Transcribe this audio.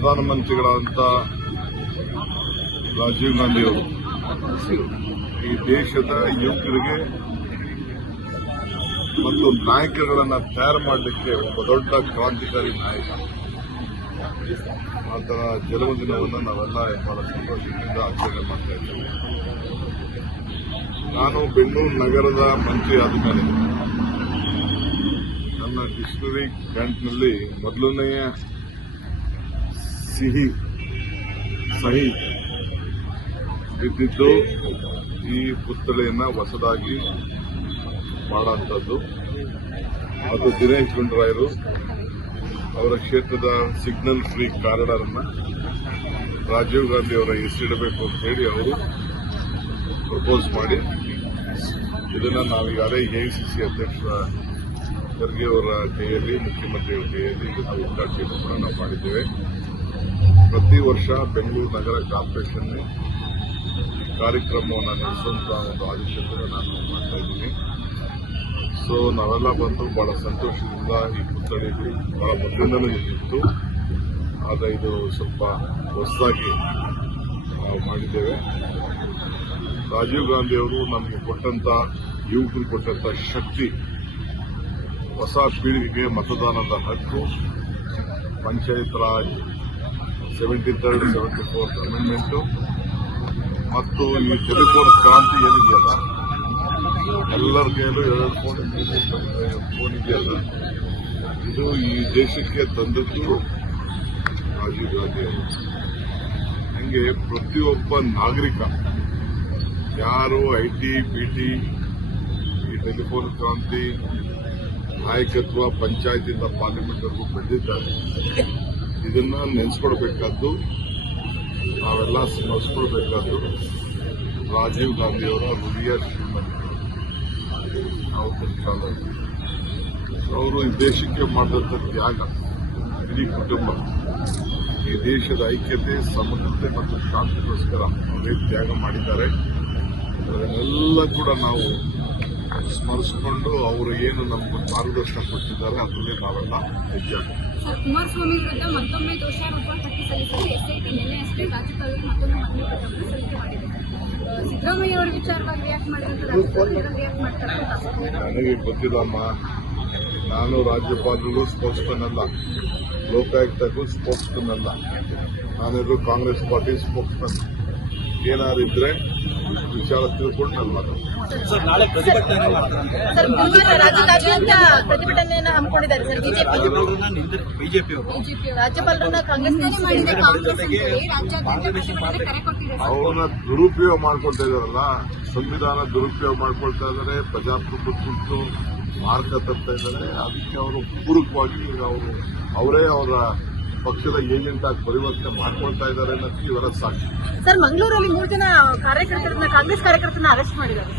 ಪ್ರಧಾನಮಂತ್ರಿಗಳಾದಂಥ ರಾಜೀವ್ ಗಾಂಧಿಯವರು ಈ ದೇಶದ ಯುವಕರಿಗೆ ಮತ್ತು ನಾಯಕರುಗಳನ್ನ ತಯಾರು ಮಾಡಲಿಕ್ಕೆ ಒಬ್ಬ ದೊಡ್ಡ ಕ್ರಾಂತಿಕಾರಿ ನಾಯಕ. ಆತನ ಜನ್ಮದಿನವನ್ನು ನಾವೆಲ್ಲ ಬಹಳ ಸಂತೋಷದಿಂದ ಆಚರಣೆ ಮಾಡ್ತಾ ಇದ್ದೇವೆ. ನಾನು ಬೆಂಗಳೂರು ನಗರದ ಮಂತ್ರಿ ಆದ ಮೇಲೆ ನನ್ನ ಡಿಕ್ಷನರಿ ಬ್ಯಾಂಕ್ನಲ್ಲಿ ಮೊದಲನೆಯ ಸಿಹಿ ಸಹಿ ಬಿದ್ದಿದ್ದು ಈ ಪುತ್ಥಳಿಯನ್ನ ಹೊಸದಾಗಿ ಮಾಡುವಂಥದ್ದು ಅದು ದಿನೇಶ್ ಗುಂಡ್ರಾಯರು ಅವರ ಕ್ಷೇತ್ರದ ಸಿಗ್ನಲ್ ಫ್ರೀ ಕಾರಿಡಾರ್ ಅನ್ನ ರಾಜೀವ್ ಗಾಂಧಿ ಅವರ ಹೆಸರಿಡಬೇಕು ಅಂತ ಹೇಳಿ ಅವರು ಪ್ರಪೋಸ್ ಮಾಡಿ. ಇದನ್ನ ನಾವೀಗಾಗಲೇ ಸಿ ಅಧ್ಯಕ್ಷರ ಖರ್ಗೆ ಅವರ ಕೈಯಲ್ಲಿ ಮುಖ್ಯಮಂತ್ರಿಗಳ ಕೈಯಲ್ಲಿ ಇದನ್ನು ಉದ್ಘಾಟನೆ ಕೂಡ ನಾವು ಮಾಡಿದ್ದೇವೆ. ಪ್ರತಿ ವರ್ಷ ಬೆಂಗಳೂರು ನಗರ ಕಾರ್ಪೊರೇಷನ್ ಕಾರ್ಯಕ್ರಮವನ್ನು ನಡೆಸುವಂತಹ ಒಂದು ಆದೇಶವನ್ನು ನಾನು ಮಾಡ್ತಾ ಇದ್ದೀನಿ. ಸೊ ನಾವೆಲ್ಲ ಬಂದು ಬಹಳ ಸಂತೋಷದಿಂದ ಈ ಪುತ್ಥಳಿಗೆ ಬಹಳ ಮೊದಲಿಂದಲೂ ಇತ್ತು. ಆದರೆ ಇದು ಸ್ವಲ್ಪ ಹೊಸದಾಗಿ ಮಾಡಿದ್ದೇವೆ. ರಾಜೀವ್ ಗಾಂಧಿ ಅವರು ನಮಗೆ ಕೊಟ್ಟಂತ, ಯುವಕರು ಕೊಟ್ಟಂತ ಶಕ್ತಿ, ಹೊಸ ಪೀಳಿಗೆಗೆ ಮತದಾನದ ಹಕ್ಕು, panchayat raj seventy third seventy fourth amendment ಮತ್ತು ಈ ಟೆಲಿಫೋನ್ ಕ್ರಾಂತಿ ಏನಿದೆಯಲ್ಲ ಎಲ್ಲರ ಕೈಯಲ್ಲೂ ಎರಡು ಫೋನ್ ಫೋನ್ ಇದೆಯಲ್ಲ ಇದು ಈ ದೇಶಕ್ಕೆ ತಂದದ್ದು ರಾಜೀವ್ ಗಾಂಧಿ ಅವರು ಹಂಗೆ ಪ್ರತಿಯೊಬ್ಬ ನಾಗರಿಕ, ಯಾರು ಐ ಟಿ ಬಿ ಟಿ ಈ ಟೆಲಿಫೋನ್ ಕ್ರಾಂತಿ ನಾಯಕತ್ವ ಪಂಚಾಯತಿಂದ ಪಾರ್ಲಿಮೆಂಟ್ವರೆಗೂ ಬೆಳೆದಿದ್ದಾರೆ ಇದನ್ನ ನೆನೆಸ್ಕೊಡ್ಬೇಕಾದ್ದು, ನಾವೆಲ್ಲ ಸ್ಮರಿಸ್ಕೊಡ್ಬೇಕಾದ್ದು ರಾಜೀವ್ ಗಾಂಧಿಯವರ ಹೃದಯ ನಾವು ಅವರು ಈ ದೇಶಕ್ಕೆ ಮಾಡಿದಂಥ ತ್ಯಾಗ, ಇಡೀ ಕುಟುಂಬ. ಈ ದೇಶದ ಐಕ್ಯತೆ, ಸಮಗ್ರತೆ ಮತ್ತು ಶಾಂತಿಗೋಸ್ಕರ ಅವರೇ ತ್ಯಾಗ ಮಾಡಿದ್ದಾರೆ. ಅದನ್ನೆಲ್ಲ ಕೂಡ ನಾವು ಸ್ಮರಿಸಿಕೊಂಡು ಅವರು ಏನು ನಮ್ಗೆ ಮಾರ್ಗದರ್ಶನ ಕೊಟ್ಟಿದ್ದಾರೆ ಅದನ್ನೇ ನಾವೆಲ್ಲ ಹೆಜ್ಜೆ. ಸರ್ ಕುಮಾರಸ್ವಾಮಿ ವಿರುದ್ಧ ಮತ್ತೊಮ್ಮೆ ದೋಷಾರೋಪ ಪಟ್ಟಿ ಸಲ್ಲಿಸಲು ಎಸ್ಐಟಿ ನಿನ್ನೆ ಅಷ್ಟೇ ರಾಜ್ಯಪಾಲರು ಮತ್ತೊಂದು ಮನವಿ ಪತ್ರವನ್ನು ಸಲ್ಲಿಕೆ ಮಾಡಿದೆ ಆ, ಸಿದ್ದರಾಮಯ್ಯ ಅವರ ವಿಚಾರವಾಗಿ ರಿಯಾಕ್ಟ್ ಮಾಡ್ತಾರೆ ನನಗೆ ಗೊತ್ತಿಲ್ಲಮ್ಮ. ನಾನು ರಾಜ್ಯಪಾಲರಿಗೂ ಸ್ಪೋಕ್ಸ್ಮನ್ ಅಲ್ಲ. ಲೋಕಾಯುಕ್ತಕ್ಕೂ ಸ್ಪೋಕ್ಸ್ಮನ್ ಅಲ್ಲ. ಕಾಂಗ್ರೆಸ್ ಪಾರ್ಟಿ ಸ್ಪೋಕ್ಸ್ಮನ್ ಏನಾರಿದ್ರೆ ವಿಚಾರ ತಿಳ್ಕೊಂಡು ನಾನು ಮಾತಾಡ್ತೀನಿ ಸರ್ ನಾಳೆ ಪ್ರತಿಭಟನೆ ಮಾಡ್ತಾರಂತೆ. ಸರ್ ಗುರುವಾರ ರಾಜ್ಯದಾದ್ಯಂತ ಪ್ರತಿಭಟನೆಯನ್ನ ಹಮ್ಮಿಕೊಂಡಿದ್ದಾರೆ ಸರ್ ಬಿಜೆಪಿ. ರಾಜ್ಯಪಾಲರನ್ನ ನಿಂದ ಬಿಜೆಪಿ ಅವರು. ರಾಜ್ಯಪಾಲರನ್ನ ಕಾಂಗ್ರೆಸ್ ನಿಂದನೆ ಮಾಡಿದ ಕಾಂಗ್ರೆಸ್ ಅಂತೇಳಿ ರಾಜ್ಯಾದ್ಯಂತ ಪ್ರತಿಭಟನೆ ಕರೆ ಕೊಟ್ಟಿದೆ ಸರ್. ಅವ್ರನ್ನ ದುರುಪಯೋಗ ಮಾಡ್ಕೊಳ್ತಾ ಇದಾರಲ್ಲ ಸಂವಿಧಾನ ದುರುಪಯೋಗ ಮಾಡ್ಕೊಳ್ತಾ ಇದ್ದಾರೆ ಪ್ರಜಾಪ್ರಭುತ್ವ ಮಾರ್ಗ ತರ್ತಾ ಇದ್ದಾರೆ ಅದಕ್ಕೆ ಅವರು ಪೂರಕವಾಗಿ ಅವರು ಅವರೇ ಅವರ ಪಕ್ಷದ ಏಜೆಂಟ್ ಆಗಿ ಪರಿವರ್ತನೆ ಮಾಡ್ಕೊಳ್ತಾ ಇದ್ದಾರೆ ಅನ್ನೋದಕ್ಕೆ ಇವರ ಸಾಕ್ಷಿ. ಸರ್, ಮಂಗಳೂರಲ್ಲಿ ಮೂರು ಜನ ಕಾರ್ಯಕರ್ತರನ್ನ, ಕಾಂಗ್ರೆಸ್ ಕಾರ್ಯಕರ್ತರನ್ನ ಅರೆಸ್ಟ್ ಮಾಡಿದ್ದಾರೆ.